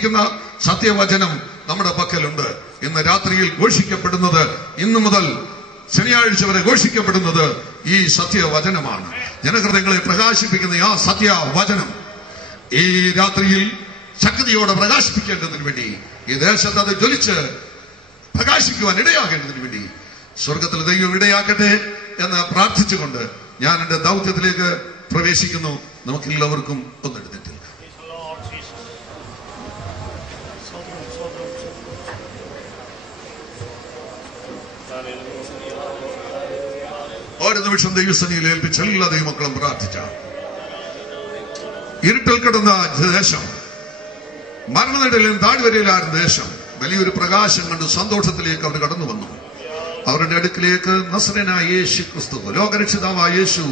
പറഞ്ഞിരിക്കുന്ന സത്യവചനം നമ്മുടെ പക്കലുണ്ട്. ഇന്ന് രാത്രിയിൽ ഘോഷിക്കപ്പെടുന്നത്, ഇന്നു മുതൽ ശനിയാഴ്ച വരെ ഘോഷിക്കപ്പെടുന്നത് ഈ സത്യവചനമാണ്. ജനഹൃദയങ്ങളെ പ്രകാശിപ്പിക്കുന്ന ആ സത്യവചനം ഈ രാത്രിയിൽ ശക്തിയോടെ പ്രകാശിപ്പിക്കേണ്ടതിന് വേണ്ടി, ഈ ദേശത്ത് അത് ജ്വലിച്ച് പ്രകാശിക്കുവാൻ ഇടയാകേണ്ടതിന് വേണ്ടി സ്വർഗത്തിൽ ദൈവം ഇടയാക്കട്ടെ എന്ന് പ്രാർത്ഥിച്ചുകൊണ്ട് ഞാൻ എന്റെ ദൗത്യത്തിലേക്ക് പ്രവേശിക്കുന്നു. നമുക്കെല്ലാവർക്കും ഒന്നെടുത്തിട്ടില്ല. ഒരു നിമിഷം ദൈവസന്നിധിയിൽ ഏൽപ്പിച്ച എല്ലാ ദൈവമക്കളും പ്രാർത്ഥിച്ച ഇരുട്ടിൽ കിടന്ന ദേശം, മരണനിടയിലും താഴ്വരയിലായിരുന്ന ദേശം വലിയൊരു പ്രകാശം കണ്ട് സന്തോഷത്തിലേക്ക് അവർ കടന്നു വന്നു. അവരുടെ അടുക്കിലേക്ക് നസറേനായ യേശു ക്രിസ്തു, ലോകരക്ഷിതാവായ യേശു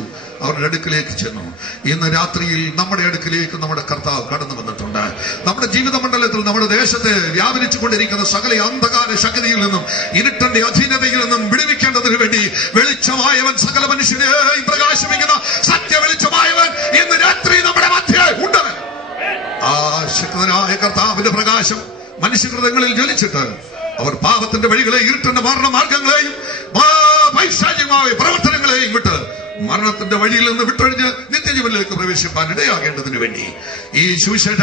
അവരുടെ അടുക്കിലേക്ക് ചെന്നു. ഇന്ന് രാത്രിയിൽ നമ്മുടെ അടുക്കിലേക്ക് നമ്മുടെ കർത്താവ് കടന്നു വന്നിട്ടുണ്ട്. നമ്മുടെ ജീവിത മണ്ഡലത്തിൽ, നമ്മുടെ ദേശത്തെ വ്യാപരിച്ചു കൊണ്ടിരിക്കുന്ന സകല അന്ധകാര ശക്തിയിൽ നിന്നും, ഇരുട്ടിന്റെ അധീനതയിൽ നിന്നും വിടുവിക്കേണ്ടതിന് വേണ്ടി വെളിച്ചമായവൻ, സകല മനുഷ്യനെയും പ്രകാശിപ്പിക്കുന്ന സത്യ വെളിച്ചമായവൻ ഇന്ന് രാത്രി നമ്മുടെ മധ്യേ ഉണ്ട്. ആ ശക്തനായ കർത്താവിന്റെ പ്രകാശം മനുഷ്യഹൃദയങ്ങളിൽ ജ്വലിച്ചിട്ട് അവർ പാപത്തിന്റെ വഴികളെ, ഇരുട്ടിന്റെ മാർഗങ്ങളെയും വൈശാചികമായ പ്രവർത്തനങ്ങളെയും വിട്ട് മരണത്തിന്റെ വഴിയിൽ നിന്ന് വിട്ടൊഴിഞ്ഞ് നിത്യജീവനിലേക്ക് പ്രവേശിപ്പാൻ ഇടയാകേണ്ടതിന് വേണ്ടി, ഈ സുവിശേഷ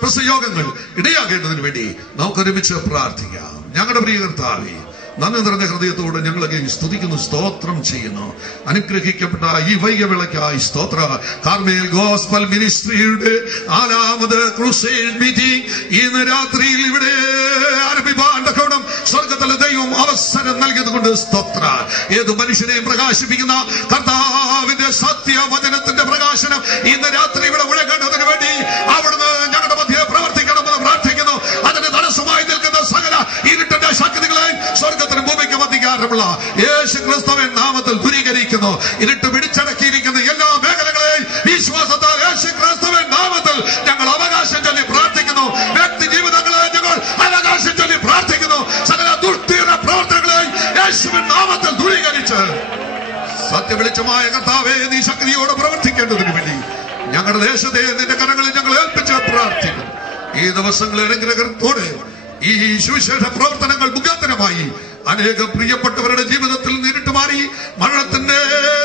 പ്രസംഗങ്ങൾ ഇടയാകേണ്ടതിന് വേണ്ടി നമുക്കൊരുമിച്ച് പ്രാർത്ഥിക്കാം. ഞങ്ങളുടെ പ്രിയ കർത്താവേ, നന്ദി നിറഞ്ഞ ഹൃദയത്തോട് ഞങ്ങളൊക്കെ സ്തുതിക്കുന്നു, സ്തോത്രം ചെയ്യുന്നു. അനുഗ്രഹിക്കപ്പെട്ട ഈ വൈകവേളയ്ക്കായി സ്തോത്ര. കാർമേൽ ഗോസ്പൽ മിനിസ്ട്രിയുടെ 4ാമത് ക്രൂസേഡ് മീറ്റിംഗ് ഇന്ന് രാത്രിയിൽ ഇവിടെ ആരംഭിപ്പാൻ തക്കവണ്ണം സ്വർഗത്തിലെ ദൈവം അവസരം നൽകിയത് കൊണ്ട് സ്തോത്ര. ഏത് മനുഷ്യനെയും പ്രകാശിപ്പിക്കുന്ന കർത്താവിന്റെ സത്യവചനത്തിന്റെ പ്രകാശനം ഇന്ന് രാത്രി ഇവിടെ മുഴങ്ങേണ്ടതിന് വേണ്ടി അവിടുന്ന് ഞങ്ങളുടെ മധ്യേ പ്രവർത്തിക്കണമെന്ന് പ്രാർത്ഥിക്കുന്നു. അതിന് തടസ്സമായി നിൽക്കുന്ന സകല ഇരുട്ടിന്റെ ശക്തികളെയും സ്വർഗത്തിനും ഭൂമിക്കും അധികാരമുള്ള യേശു ക്രിസ്തുവിൻ നാമത്തിൽ ദൂരീകരിക്കുന്നു. ഇരുട്ട് പിടിച്ചടക്കിയിരിക്കുന്ന എല്ലാ മേഖലകളെയും വിശ്വാസത്താൽ യേശു ക്രിസ്തുവിൻ നാമത്തിൽ ഞങ്ങൾ അവകാശം ചൊല്ലി പ്രാർത്ഥിക്കുന്നു. വ്യക്തി ജീവിതങ്ങളെ ഞങ്ങൾ അവകാശം ചൊല്ലി പ്രാർത്ഥിക്കുന്നു. സകല ദുഷ്ടീന പ്രവർത്തനങ്ങളെയും യേശുവിൻ നാമത്തിൽ ദൂരീകരിച്ച് സത്യവെളിച്ചമായ കർത്താവേ, നീ ശക്തിയോടെ പ്രവർത്തിക്കേണ്ടതിന് വേണ്ടി ഞങ്ങളുടെ ദേശത്തെ നിന്റെ കരങ്ങളിൽ ഞങ്ങൾ ഏൽപ്പിച്ച് പ്രാർത്ഥിക്കുന്നു. ഈ ദിവസങ്ങളിൽ അനുഗ്രഹത്തോടെ ഈ സുവിശേഷ പ്രവർത്തനങ്ങൾ മുഖാന്തരമായി അനേകം പ്രിയപ്പെട്ടവരുടെ ജീവിതത്തിൽ നേരിട്ട് മാറി മരണത്തിന്റെ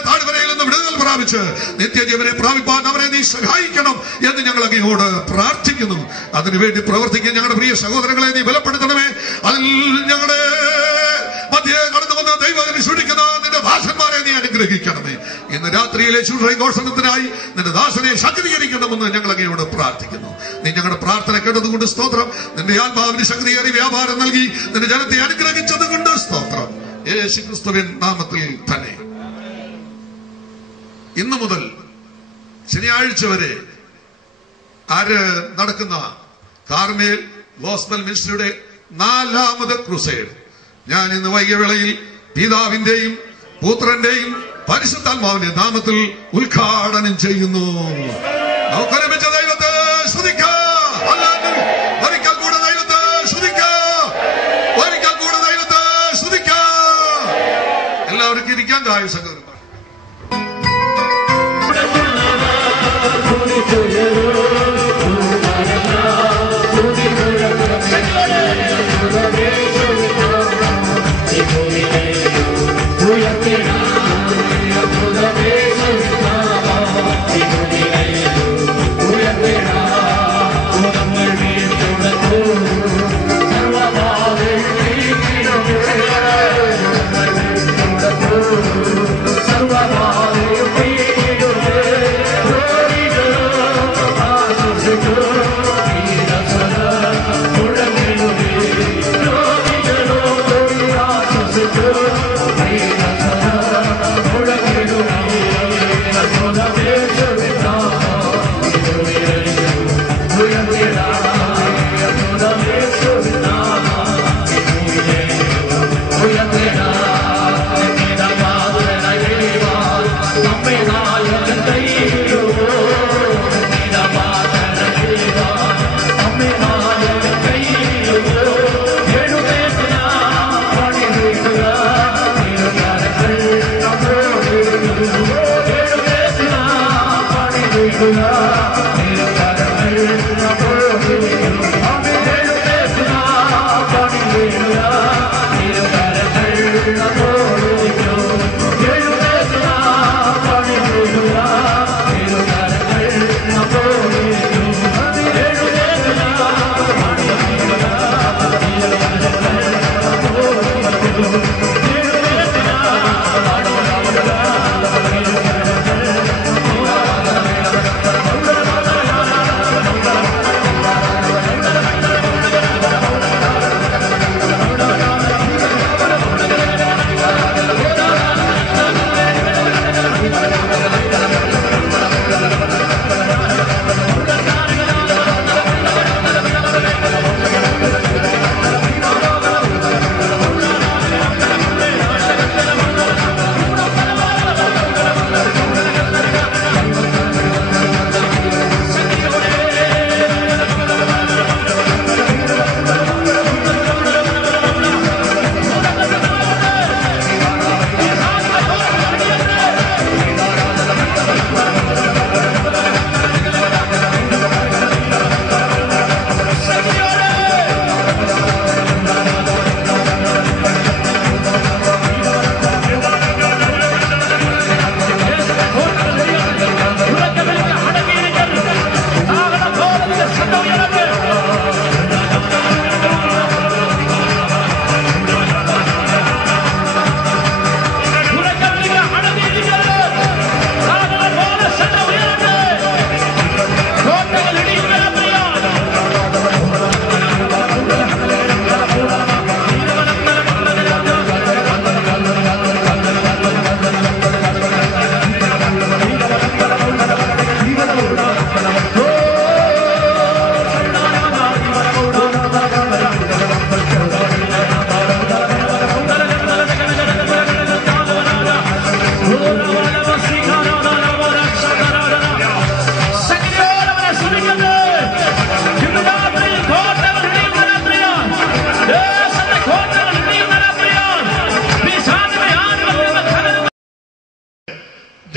താഴ്വരയിൽ നിന്ന് വിടുതൽ പ്രാപിച്ച് നിത്യജീവനെ പ്രാപിപ്പാൻ അവരെ നീ സഹായിക്കണം എന്ന് ഞങ്ങൾ അങ്ങയോട് പ്രാർത്ഥിക്കുന്നു. അതിനുവേണ്ടി പ്രവർത്തിക്കാൻ ഞങ്ങളുടെ പ്രിയ സഹോദരങ്ങളെ നീ ബലപ്പെടുത്തണമേ. അതിൽ ഞങ്ങളുടെ മധ്യേ കടന്നു വന്ന് ദൈവത്തിന് ശുദ്ധിക്കുന്ന നിന്റെ ദാസന്മാരെ നീ അനുഗ്രഹിക്കണമേ. ഇന്ന് രാത്രിയിലെ ശുശ്രൂഷണത്തിനായി നിന്റെ ദാസനെ ശക്തീകരിക്കണമെന്ന് ഞങ്ങൾ അങ്ങയോട് പ്രാർത്ഥിക്കുന്നു. നീ ഞങ്ങളുടെ പ്രാർത്ഥന കേട്ടതുകൊണ്ട് സ്തോത്രം. നിന്റെ ആത്മാവിന് ശക്തിയേറി വ്യാപാരം നൽകി നിന്റെ ജനത്തെ അനുഗ്രഹിച്ചത് കൊണ്ട് സ്തോത്രം. യേശു ക്രിസ്തുവിൻ നാമത്തിൽ തന്നെ. ഇന്നു മുതൽ ശനിയാഴ്ച വരെ നടക്കുന്ന കാർമേൽ ഗോസ്പൽ മിനിസ്ട്രിയുടെ 4ാമത് ക്രൂസേഡ് ഞാൻ ഇന്ന് വൈകിയവേളയിൽ പിതാവിന്റെയും പുത്രന്റെയും പരിശുദ്ധാത്മാവിന്റെ നാമത്തിൽ ഉദ്ഘാടനം ചെയ്യുന്നു. നമുക്കൊരുമിച്ച് ദൈവത്തെ സ്തുതിക്കാം. ഒരിക്കൽ കൂടെ ദൈവത്തെ സ്തുതിക്കാം. ഒരിക്കൽ കൂടെ ദൈവത്തെ സ്തുതിക്കാം. എല്ലാവർക്കും ഇരിക്കാൻ കാര്യം സഹോദരന്മാർ.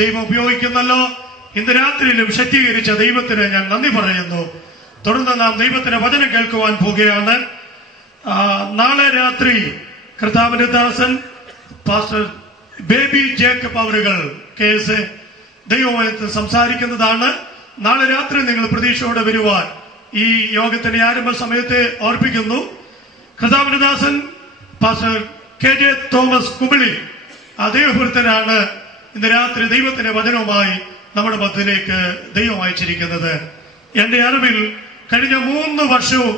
ദൈവം ഉപയോഗിക്കുന്നല്ലോ. ഇന്ന് രാത്രിയിലും ശക്തീകരിച്ച ദൈവത്തിന് ഞാൻ നന്ദി പറയുന്നു. തുടർന്ന് നാം ദൈവത്തിന്റെ വചനം കേൾക്കുവാൻ പോവുകയാണ്. നാളെ രാത്രി കർത്താവിന്റെ ദാസൻ പാസ്റ്റർ ബേബി ജേക്കബ് അവറുകൾ കേസ് ദൈവമായിട്ട് സംസാരിക്കുന്നതാണ്. നാളെ രാത്രി നിങ്ങൾ പ്രതീക്ഷയോടെ വരുവാൻ ഈ യോഗത്തിന്റെ ആരംഭ സമയത്തെ ഓർപ്പിക്കുന്നു. കർത്താവിന്റെ ദാസൻ പാസ്റ്റർ KJ തോമസ് കുമിളി അദ്ദേഹത്തിനാണ് ഇന്ന് രാത്രി ദൈവത്തിന്റെ വചനവുമായി നമ്മുടെ മധ്യത്തിലേക്ക് ദൈവം അയച്ചിരിക്കുന്നത്. എന്റെ അറിവിൽ കഴിഞ്ഞ 3 വർഷവും